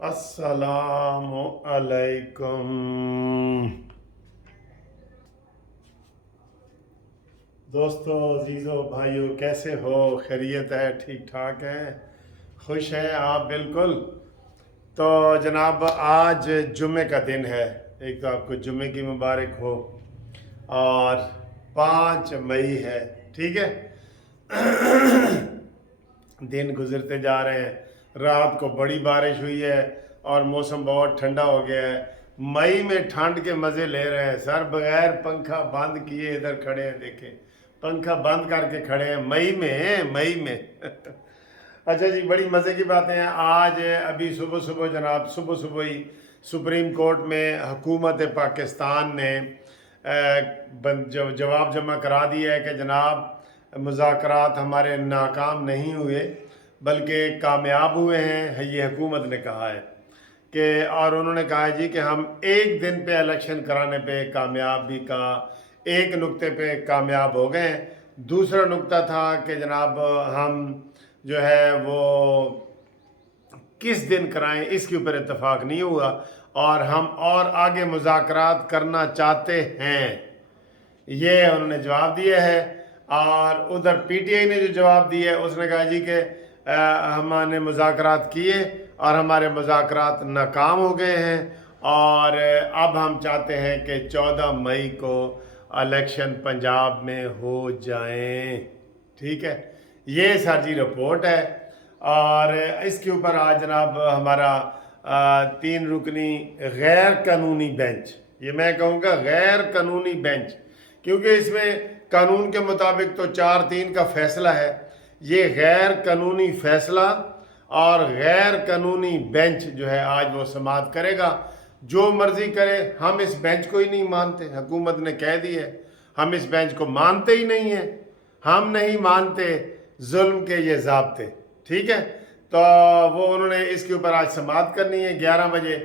अस्सलाम अलैकुम। दोस्तों, अजीज़ों, भाइयों, कैसे हो? खैरियत है? ठीक ठाक है? खुश हैं आप? बिल्कुल। तो जनाब, आज जुमे का दिन है। एक तो आपको जुमे की मुबारक हो। और 5 मई है, ठीक है। दिन गुजरते जा रहे हैं। रात को बड़ी बारिश हुई है और मौसम बहुत ठंडा हो गया है। मई में ठंड के मज़े ले रहे हैं सर, बगैर पंखा बंद किए इधर खड़े हैं, देखें पंखा बंद करके खड़े हैं मई में। अच्छा जी, बड़ी मज़े की बातें हैं। आज अभी सुबह सुबह जनाब, सुबह सुबह ही सुप्रीम कोर्ट में हुकूमत पाकिस्तान ने जवाब जमा करा दिया है कि जनाब मुज़ाकरात हमारे नाकाम नहीं हुए बल्कि कामयाब हुए हैं। ये हुकूमत ने कहा है कि, और उन्होंने कहा है जी कि हम एक दिन पे इलेक्शन कराने पे कामयाब भी कहा, एक नुक्ते पे कामयाब हो गए। दूसरा नुक्ता था कि जनाब हम जो है वो किस दिन कराएं इसके ऊपर इत्तेफाक नहीं हुआ, और हम और आगे मुज़ाकरात करना चाहते हैं, ये उन्होंने जवाब दिया है। और उधर पीटीआई ने जो जवाब दिया है उसने कहा जी कि हमने मुज़ाकरात किए और हमारे मुज़ाकरात नाकाम हो गए हैं, और अब हम चाहते हैं कि 14 मई को इलेक्शन पंजाब में हो जाएं। ठीक है, ये सर जी रिपोर्ट है। और इसके ऊपर आज जनाब हमारा 3 रुकनी गैर कानूनी बेंच, ये मैं कहूँगा गैर कानूनी बेंच, क्योंकि इसमें कानून के मुताबिक तो 4-3 का फैसला है। ये गैर कानूनी फैसला और गैर कानूनी बेंच जो है आज वो समाअत करेगा। जो मर्जी करे, हम इस बेंच को ही नहीं मानते। हुकूमत ने कह दी है हम इस बेंच को मानते ही नहीं है, हम नहीं मानते जुल्म के ये ज़ाब्ते। ठीक है, तो वो उन्होंने इसके ऊपर आज समाअत करनी है 11 बजे,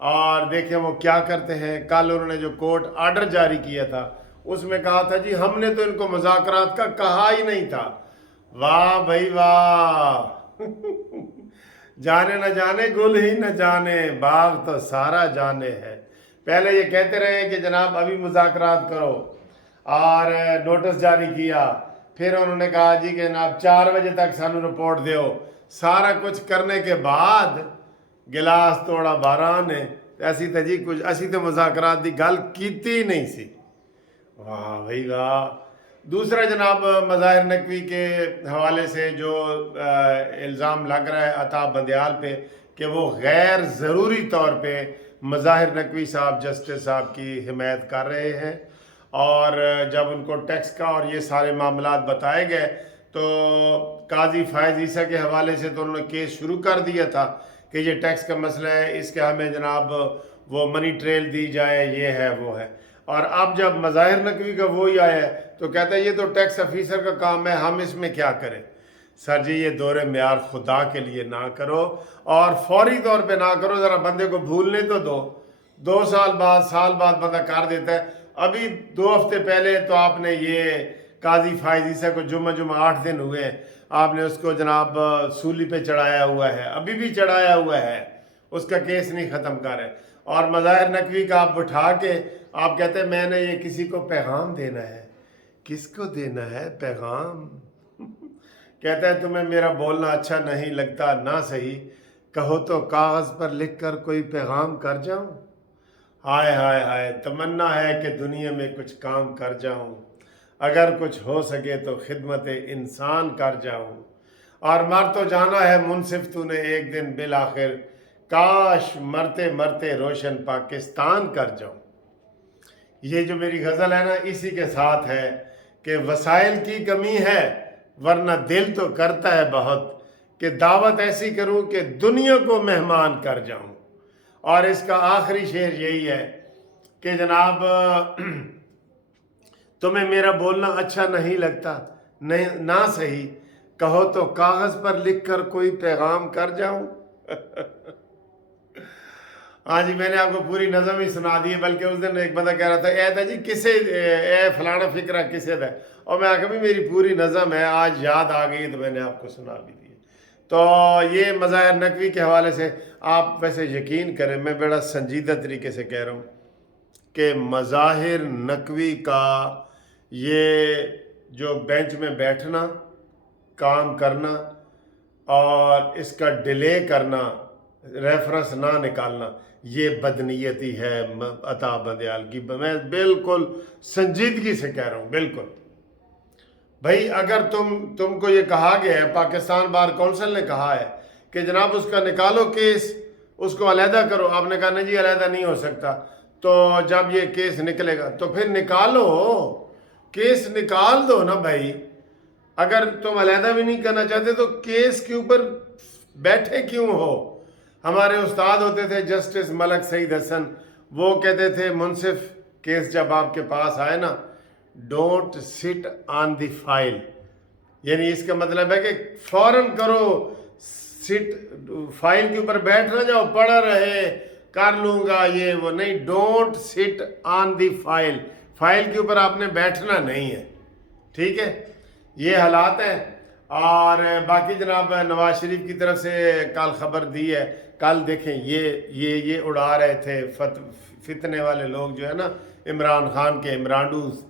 और देखें वो क्या करते हैं। कल उन्होंने जो कोर्ट आर्डर जारी किया था उसमें कहा था जी हमने तो इनको मुज़ाकरात का कहा ही नहीं था। वाह भाई वाह। जाने न जाने गुल ही न जाने, बाग तो सारा जाने है। पहले ये कहते रहे कि जनाब अभी मुज़ाकरात करो, और नोटिस जारी किया। फिर उन्होंने कहा जी कि जनाब 4 बजे तक सानू रिपोर्ट दो। सारा कुछ करने के बाद गिलास तोड़ा बारह ने, ऐसी तो जी कुछ असी तो मुज़ाकरात की गल कीती नहीं सी। वाह भाई वाह। दूसरा जनाब, मज़ाहिर नकवी के हवाले से जो इल्ज़ाम लग रहा है अता बंदयाल पे कि वो गैर ज़रूरी तौर पे मज़ाहिर नकवी साहब, जस्टिस साहब की हिमायत कर रहे हैं। और जब उनको टैक्स का और ये सारे मामलात बताए गए तो काजी फ़ायज़ ईसा के हवाले से तो उन्होंने केस शुरू कर दिया था कि ये टैक्स का मसला है, इसके हमें जनाब वो मनी ट्रेल दी जाए, ये है वो है। और अब जब मज़ाहिर नकवी का वही आया है तो कहता है ये तो टैक्स ऑफिसर का काम है, हम इसमें क्या करें। सर जी, ये दौरे म्यार खुदा के लिए ना करो, और फौरी तौर पे ना करो, ज़रा बंदे को भूलने तो दो। 2 साल बाद, साल बाद बंदा कर देता है। अभी 2 हफ्ते पहले तो आपने ये काजी फ़ायज़ ईसा को जुम्मा 8 दिन हुए हैं, आपने उसको जनाब सूली पे चढ़ाया हुआ है, अभी भी चढ़ाया हुआ है, उसका केस नहीं ख़त्म कर रहे। और मज़ाहिर नकवी का आप बिठा के आप कहते हैं मैंने ये किसी को पैगाम देना है। किसको देना है पैगाम? कहता है तुम्हें मेरा बोलना अच्छा नहीं लगता ना सही, कहो तो कागज़ पर लिख कर कोई पैगाम कर जाऊं। हाय हाय हाय, तमन्ना है कि दुनिया में कुछ काम कर जाऊं, अगर कुछ हो सके तो खिदमत इंसान कर जाऊं। और मर तो जाना है मुनसिफ तूने एक दिन बिल आखिर, काश मरते मरते रोशन पाकिस्तान कर जाऊं। ये जो मेरी गज़ल है ना, इसी के साथ है कि वसाइल की कमी है वरना दिल तो करता है बहुत, कि दावत ऐसी करूं कि दुनिया को मेहमान कर जाऊं। और इसका आखिरी शेर यही है कि जनाब तुम्हें मेरा बोलना अच्छा नहीं लगता नहीं ना सही, कहो तो कागज़ पर लिख कर कोई पैगाम कर जाऊं। हाँ जी, मैंने आपको पूरी नज़म ही सुना दी है। बल्कि उस दिन एक बंदा कह रहा था ए था जी किसे ए फलाना फिक्रा किसे था, और मैं आखिर भी मेरी पूरी नज़म है, आज याद आ गई तो मैंने आपको सुना भी दी। تو یہ مظاہر نقوی کے حوالے سے آپ ویسے یقین کریں، میں بڑا سنجیدہ طریقے سے کہہ رہا ہوں کہ مظاہر نقوی کا یہ جو بینچ میں بیٹھنا، کام کرنا اور اس کا ڈیلے کرنا، ریفرنس نہ نکالنا، یہ بدنیتی ہے عطا بندیال کی. میں بالکل سنجیدگی سے کہہ رہا ہوں. بالکل بھائی، اگر تم کو یہ کہا گیا ہے، پاکستان بار کونسل نے کہا ہے کہ جناب اس کا نکالو کیس، اس کو علیحدہ کرو، آپ نے کہا نہیں جی علیحدہ نہیں ہو سکتا، تو جب یہ کیس نکلے گا تو پھر نکالو، کیس نکال دو نا بھائی. اگر تم علیحدہ بھی نہیں کرنا چاہتے تو کیس کے اوپر بیٹھے کیوں ہو؟ ہمارے استاد ہوتے تھے جسٹس ملک سعید حسن، وہ کہتے تھے منصف کیس جب آپ کے پاس آئے نا، ڈونٹ سٹ آن دی فائل، یعنی اس کا مطلب ہے کہ فوراً کرو، سٹ فائل کے اوپر بیٹھ نہ جاؤ، پڑا رہے کر لوں گا یہ وہ نہیں. ڈونٹ سٹ آن دی فائل، فائل کے اوپر آپ نے بیٹھنا نہیں ہے. ٹھیک ہے، یہ حالات ہیں. اور باقی جناب نواز شریف کی طرف سے کل خبر دی ہے، کل دیکھیں یہ اڑا رہے تھے فتنے والے لوگ جو ہے نا، عمران خان کے عمرانڈوز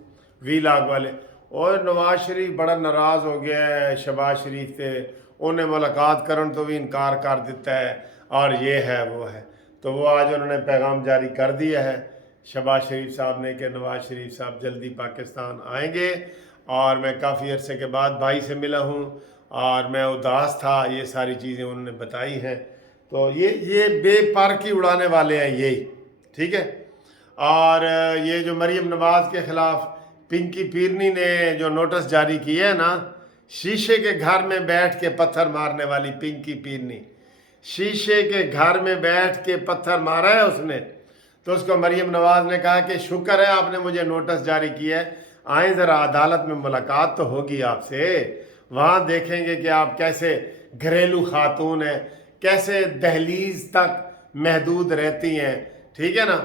وی لاگ والے، اور نواز شریف بڑا ناراض ہو گیا ہے شہباز شریف سے، انہیں ملاقات کرن تو بھی انکار کر دیتا ہے، اور یہ ہے وہ ہے. تو وہ آج انہوں نے پیغام جاری کر دیا ہے شہباز شریف صاحب نے کہ نواز شریف صاحب جلدی پاکستان آئیں گے. اور میں کافی عرصے کے بعد بھائی سے ملا ہوں اور میں اداس تھا، یہ ساری چیزیں انہوں نے بتائی ہیں. تو یہ بے پر کی اڑانے والے ہیں یہی. ٹھیک ہے. اور یہ جو مریم نواز کے خلاف پنکی پیرنی نے جو نوٹس جاری کیا ہے نا، شیشے کے گھر میں بیٹھ کے پتھر مارنے والی پنکی پیرنی، شیشے کے گھر میں بیٹھ کے پتھر مارا ہے اس نے. تو اس کو مریم نواز نے کہا کہ شکر ہے آپ نے مجھے نوٹس جاری کیا ہے، آئیں ذرا عدالت میں ملاقات تو ہوگی آپ سے، وہاں دیکھیں گے کہ آپ کیسے گھریلو خاتون ہیں، کیسے دہلیز تک محدود رہتی ہیں. ٹھیک ہے نا،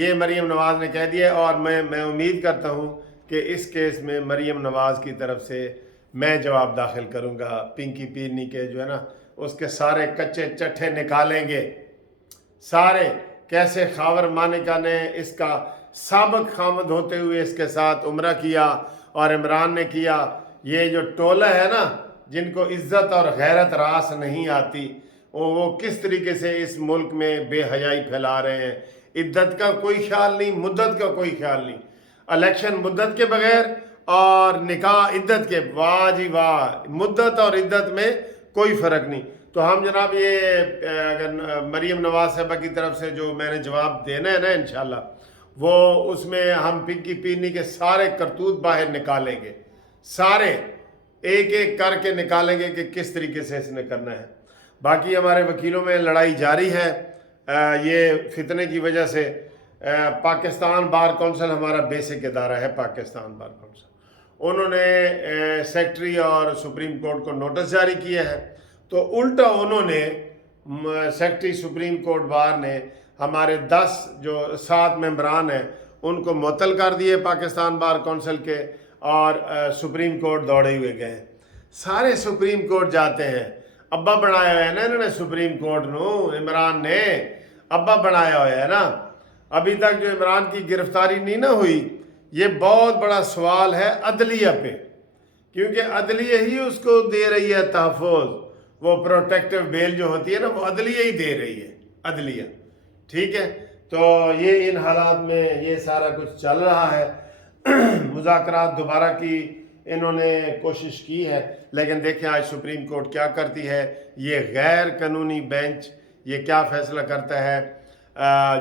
یہ مریم نواز نے کہہ دیا. اور میں امید کرتا ہوں کہ اس کیس میں مریم نواز کی طرف سے میں جواب داخل کروں گا. پنکی پیرنی کے جو ہے نا، اس کے سارے کچے چٹھے نکالیں گے سارے، کیسے خاور مانیکا نے اس کا سابق خامد ہوتے ہوئے اس کے ساتھ عمرہ کیا اور عمران نے کیا. یہ جو ٹولہ ہے نا، جن کو عزت اور غیرت راس نہیں آتی، وہ کس طریقے سے اس ملک میں بے حیائی پھیلا رہے ہیں. عدت کا کوئی خیال نہیں، مدت کا کوئی خیال نہیں، الیکشن مدت کے بغیر اور نکاح عدت کے. واہ جی واہ، مدت اور عدت میں کوئی فرق نہیں. تو ہم جناب یہ اگر مریم نواز صاحبہ کی طرف سے جو میں نے جواب دینا ہے نا انشاءاللہ، وہ اس میں ہم پنکی پیرنی کے سارے کرتوت باہر نکالیں گے، سارے ایک ایک کر کے نکالیں گے کہ کس طریقے سے اس نے کرنا ہے. باقی ہمارے وکیلوں میں لڑائی جاری ہے. یہ فتنے کی وجہ سے پاکستان بار کونسل ہمارا بیسک ادارہ ہے، پاکستان بار کونسل، انہوں نے سیکٹری اور سپریم کورٹ کو نوٹس جاری کیا ہے. تو الٹا انہوں نے سیکٹری سپریم کورٹ بار نے ہمارے 7 ممبران ہیں ان کو معطل کر دیے پاکستان بار کونسل کے، اور سپریم کورٹ دوڑے ہوئے گئے. سارے سپریم کورٹ جاتے ہیں، ابا بنایا ہوا ہے نا انہوں نے سپریم کورٹ نو، عمران نے ابا بنایا ہوا ہے نا. ابھی تک جو عمران کی گرفتاری نہیں نہ ہوئی، یہ بہت بڑا سوال ہے عدلیہ پہ، کیونکہ عدلیہ ہی اس کو دے رہی ہے تحفظ. وہ پروٹیکٹیو بیل جو ہوتی ہے نا، وہ عدلیہ ہی دے رہی ہے، عدلیہ. ٹھیک ہے. تو یہ ان حالات میں یہ سارا کچھ چل رہا ہے. مذاکرات دوبارہ کی انہوں نے کوشش کی ہے، لیکن دیکھیں آج سپریم کورٹ کیا کرتی ہے. یہ غیر قانونی بینچ یہ کیا فیصلہ کرتا ہے.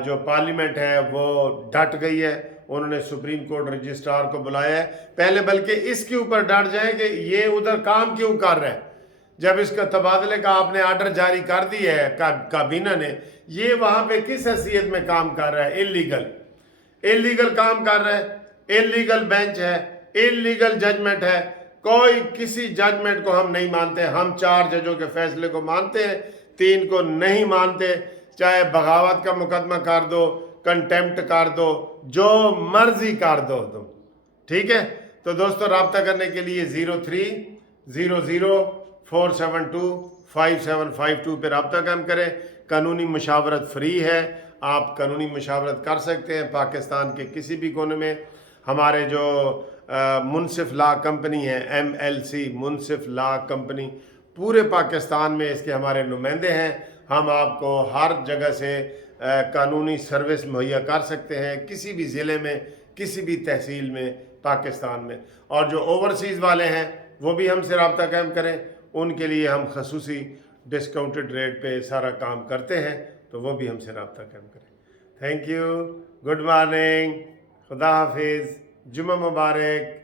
جو پارلیمنٹ ہے وہ ڈٹ گئی ہے، انہوں نے سپریم کورٹ رجسٹرار کو بلایا ہے. پہلے بلکہ اس کے اوپر ڈٹ جائیں کہ یہ ادھر کام کیوں کر رہا ہے، جب اس کا تبادلے کا آپ نے آرڈر جاری کر دی ہے کابینہ نے، یہ وہاں پہ کس حیثیت میں کام کر رہا ہے؟ انلیگل کام کر رہا ہے، انلیگل بینچ ہے، انلیگل ججمنٹ ہے. کوئی کسی ججمنٹ کو ہم نہیں مانتے. ہم 4 ججوں کے فیصلے کو مانتے ہیں، 3 کو نہیں مانتے. چاہے بغاوت کا مقدمہ کر دو، کنٹیمپٹ کر دو، جو مرضی کر دو تم. ٹھیک ہے. تو دوستو رابطہ کرنے کے لیے 0300 472 5752 पर रब्ता कायम करें। कानूनी मशावरत फ्री है, आप कानूनी मशावरत कर सकते हैं पाकिस्तान के किसी भी कोने में। हमारे जो मुनसिफ लॉ कंपनी है MLC मुनसिफ लॉ कंपनी, पूरे पाकिस्तान में इसके हमारे नुमाइंदे हैं। हम आपको हर जगह से कानूनी सर्विस मुहैया कर सकते हैं, किसी भी ज़िले में, किसी भी तहसील में पाकिस्तान में। और जो ओवरसीज़ वाले हैं वो भी हमसे रब्ता कायम करें, उनके लिए हम खसूसी डिस्काउंटेड रेट पे सारा काम करते हैं, तो वो भी हमसे रब्ता कायम करें। थैंक यू, गुड मॉर्निंग, खुदा हाफिज़, जुम्मा मुबारक।